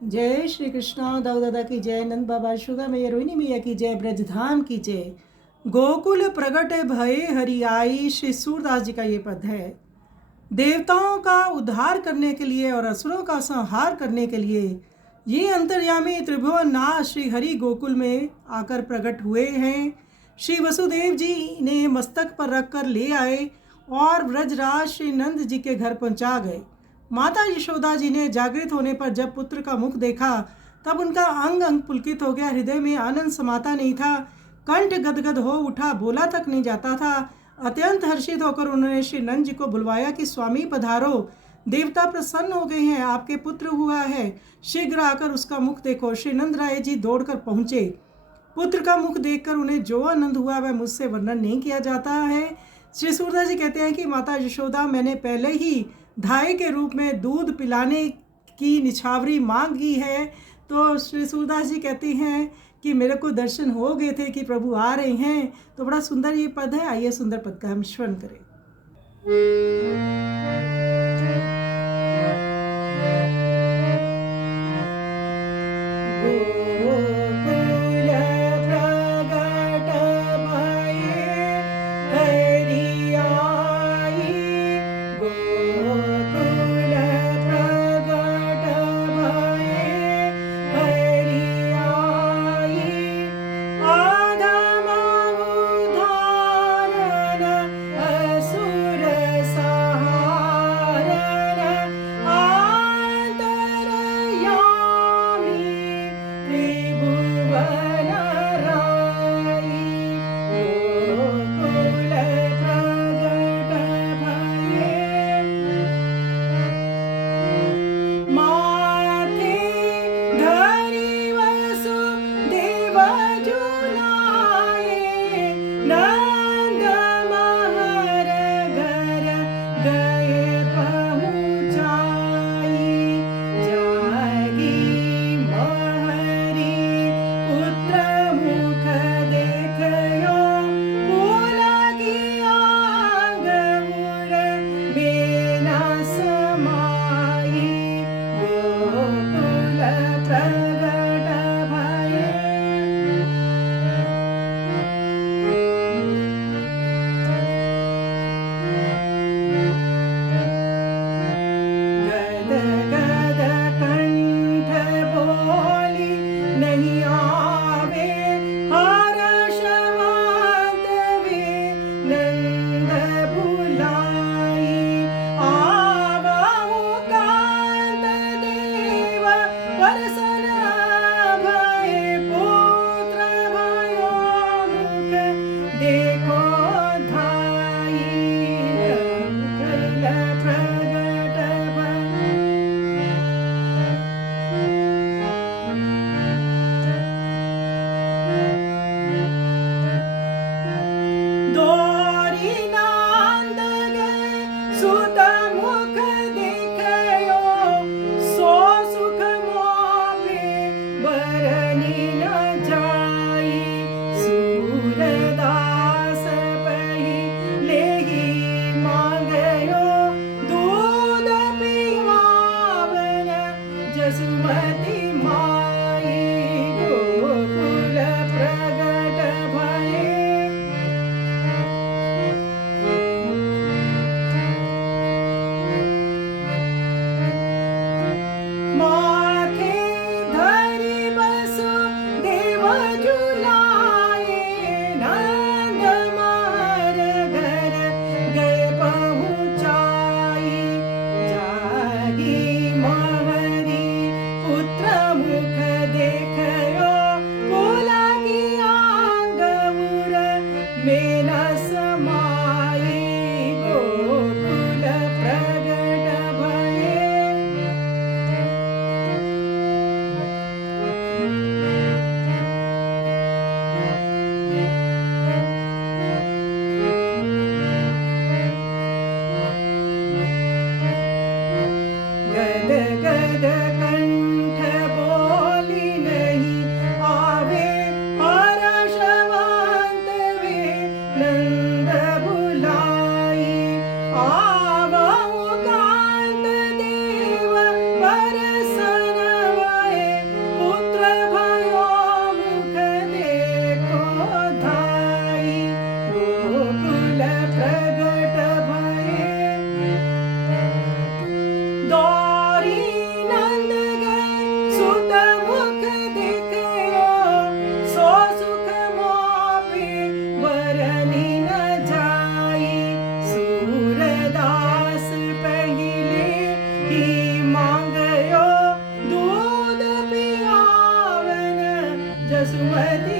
जय श्री कृष्णा। दाऊ दादा की जय, नंद बाबा यशोदा मैया रोहिणी मैया की जय, ब्रजधाम की जय। गोकुल प्रगट भये हरि आई, श्री सूरदास जी का ये पद है। देवताओं का उद्धार करने के लिए और असुरों का संहार करने के लिए ये अंतर्यामी त्रिभुवन नाथ श्री हरि गोकुल में आकर प्रकट हुए हैं। श्री वसुदेव जी ने मस्तक पर रखकर ले आए और ब्रजराज श्री नंद जी के घर पहुंचा गए। माता यशोदा जी ने जागृत होने पर जब पुत्र का मुख देखा तब उनका अंग अंग पुलकित हो गया। हृदय में आनंद समाता नहीं था, कंठ गदगद हो उठा, बोला तक नहीं जाता था। अत्यंत हर्षित होकर उन्होंने श्री नंद जी को बुलवाया कि स्वामी पधारो, देवता प्रसन्न हो गए हैं, आपके पुत्र हुआ है, शीघ्र आकर उसका मुख देखो। श्री नंद राय जी दौड़कर पहुंचे। पुत्र का मुख देखकर उन्हें जो आनंद हुआ वह मुझसे वर्णन नहीं किया जाता है। श्री सूरदास जी कहते हैं कि माता यशोदा, मैंने पहले ही धाई के रूप में दूध पिलाने की निछावरी मांगी है। तो श्री सूरदास जी कहती हैं कि मेरे को दर्शन हो गए थे कि प्रभु आ रहे हैं। तो बड़ा सुंदर ये पद है। आइए सुंदर पद का हम श्रवण करें। पुत्र मुख सुमति